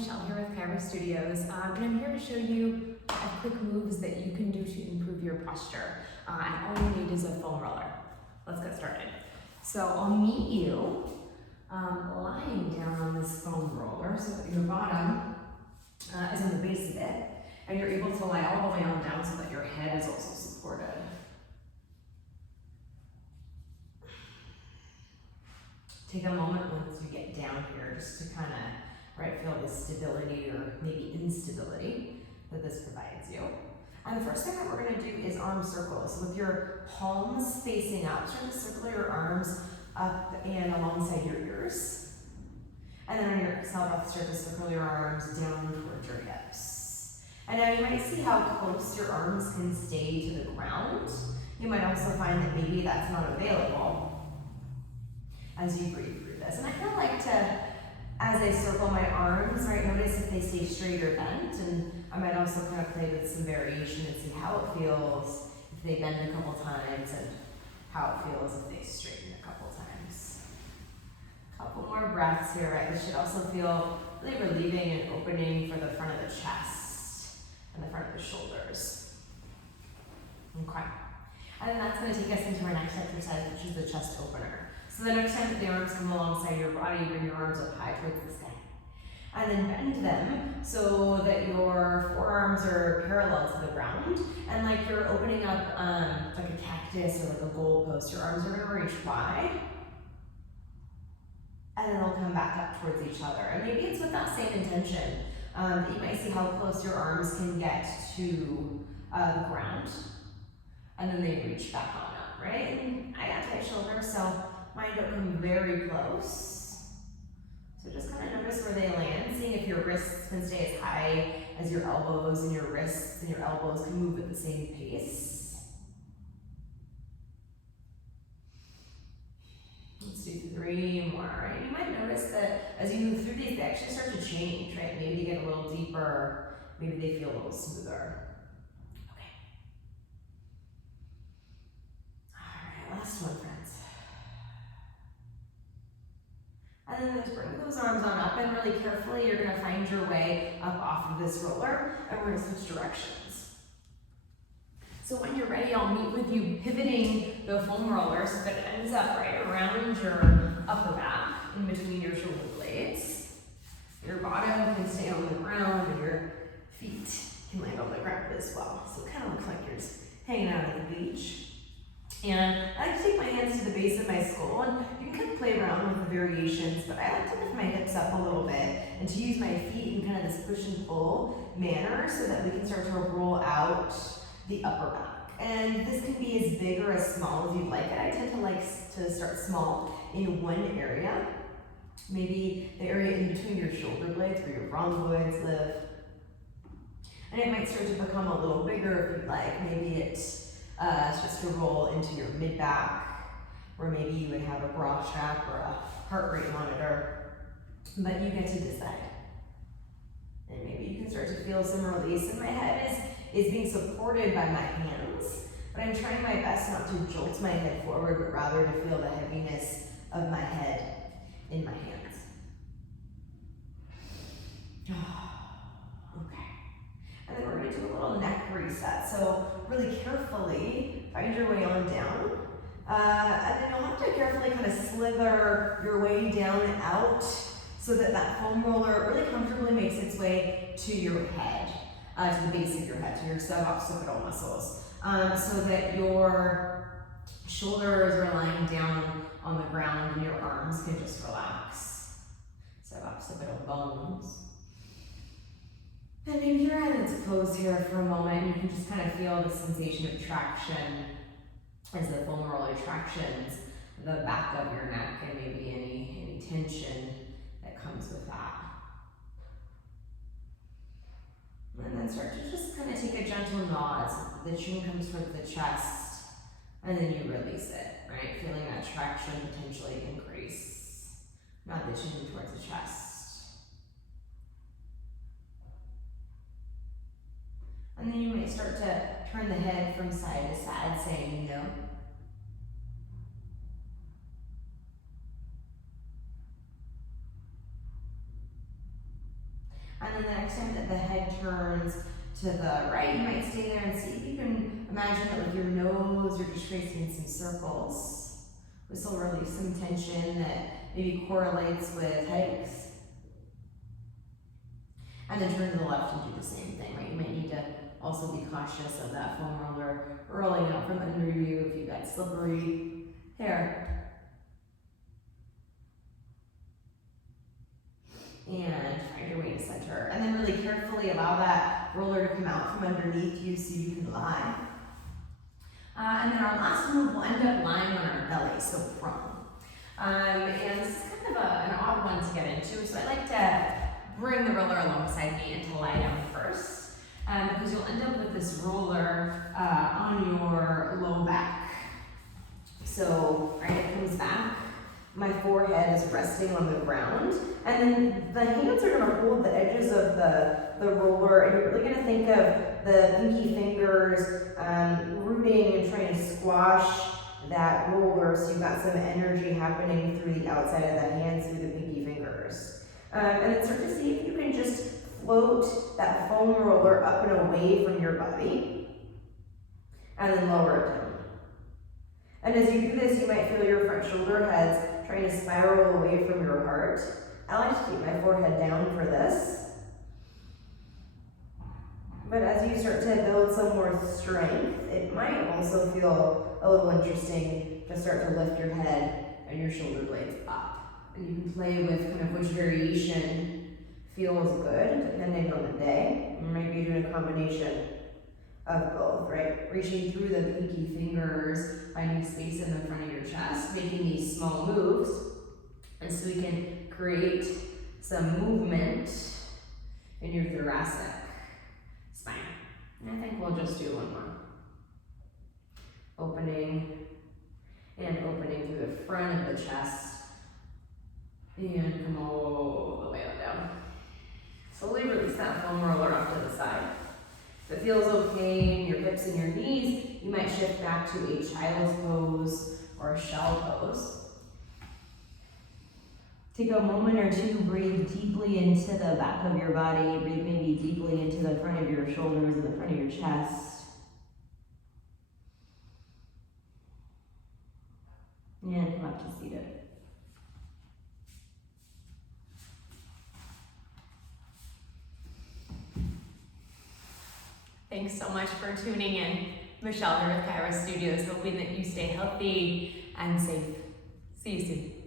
Michelle here with Canvas Studios, and I'm here to show you 5 quick moves that you can do to improve your posture. And all you need is a foam roller. Let's get started. So I'll meet you lying down on this foam roller so that your bottom is on the base of it, and you're able to lie all the way on down so that your head is also supported. Take a moment once you get down here just to kind of feel the stability or maybe instability that this provides you. And the first thing that we're going to do is arm circles. So with your palms facing up, try to circle your arms up and alongside your ears. And then on your exhale breath, start to circle your arms down towards your hips. And now you might see how close your arms can stay to the ground. You might also find that maybe that's not available as you breathe through this. And I kind of like to, as I circle my arms, notice if they stay straight or bent. And I might also kind of play with some variation and see how it feels if they bend a couple times and how it feels if they straighten a couple times. A couple more breaths here, right? This should also feel really relieving and opening for the front of the chest and the front of the shoulders. Okay. And then that's going to take us into our next exercise, which is the chest opener. So the next time that the arms come alongside your body, bring your arms up high towards the sky. And then bend them so that your forearms are parallel to the ground. And like you're opening up like a cactus or like a goalpost, your arms are going to reach wide. And then they'll come back up towards each other. And maybe it's with that same intention that you might see how close your arms can get to the ground. And then they reach back on up, right? And I got tight shoulders, so mine don't come very close. So just kind of notice where they land, seeing if your wrists can stay as high as your elbows, and your wrists and your elbows can move at the same pace. Let's do 3 more, right? You might notice that as you move through these, they actually start to change, right? Maybe they get a little deeper, maybe they feel a little smoother. Okay. All right, last one, friends. And then just bring those arms on up, and really carefully you're going to find your way up off of this roller, and we're going to switch directions. So when you're ready, I'll meet with you pivoting the foam roller so that it ends up right around your upper back, in between your shoulder blades. Your bottom can stay on the ground, and your feet can land on the ground as well. So it kind of looks like you're just hanging out at the beach. And I like to take my hands to the base of my skull, and you can kind of play around with the variations, but I like to lift my hips up a little bit and to use my feet in kind of this push and pull manner so that we can start to roll out the upper back. And this can be as big or as small as you'd like it. I tend to like to start small in one area, maybe the area in between your shoulder blades where your rhomboids live. And it might start to become a little bigger if you'd like. Maybe it's just to roll into your mid-back, or maybe you would have a bra strap or a heart rate monitor, but you get to decide. And maybe you can start to feel some release. And my head is being supported by my hands, but I'm trying my best not to jolt my head forward, but rather to feel the heaviness of my head in my hands. And then we're going to do a little neck reset. So really carefully find your way on down. And then you'll have to carefully kind of slither your way down and out so that that foam roller really comfortably makes its way to your head, to the base of your head, to your suboccipital muscles. So that your shoulders are lying down on the ground and your arms can just relax. Suboccipital bones. And maybe your eyelids close here for a moment. You can just kind of feel the sensation of traction as the foam roller tractions the back of your neck, and maybe any tension that comes with that. And then start to just kind of take a gentle nod so the chin comes towards the chest, and then you release it, right? Feeling that traction potentially increase. Nod the chin towards the chest. And then you may start to turn the head from side to side, saying no. And then the next time that the head turns to the right, you might stay there and see if you can imagine that with your nose, you're just tracing some circles. This will release some tension that maybe correlates with headaches. And then turn to the left and do the same thing, right? You might need to also be cautious of that foam roller rolling out from under you if you've got slippery hair. And find your way to center. And then really carefully allow that roller to come out from underneath you so you can lie. And then our last move will end up lying on our belly, so prone. And this is kind of an odd one to get into, so I like to bring the roller alongside me and to lie down first, because you'll end up with this roller on your low back. So, right, it comes back. My forehead is resting on the ground, and then the hands are going to hold the edges of the roller, and you're really going to think of the pinky fingers rooting and trying to squash that roller, so you've got some energy happening through the outside of the hands, through the pinky fingers. And then start to see if you can just float that foam roller up and away from your body, and then lower it down. And as you do this, you might feel your front shoulder heads trying to spiral away from your heart. I like to keep my forehead down for this. But as you start to build some more strength, it might also feel a little interesting to start to lift your head and your shoulder blades up. And you can play with kind of which variation feels good, depending on the day. You might be doing a combination of both, right? Reaching through the pinky fingers, finding space in the front of your chest, making these small moves. And so we can create some movement in your thoracic spine. And I think we'll just do one more. Opening and opening through the front of the chest. And come all the way on down. Slowly release that foam roller off to the side. If it feels okay in your hips and your knees, you might shift back to a child's pose or a shell pose. Take a moment or two, breathe deeply into the back of your body, breathe maybe deeply into the front of your shoulders and the front of your chest. And come up to seated. Thanks so much for tuning in. Michelle here with Kairos Studios, hoping that you stay healthy and safe. See you soon.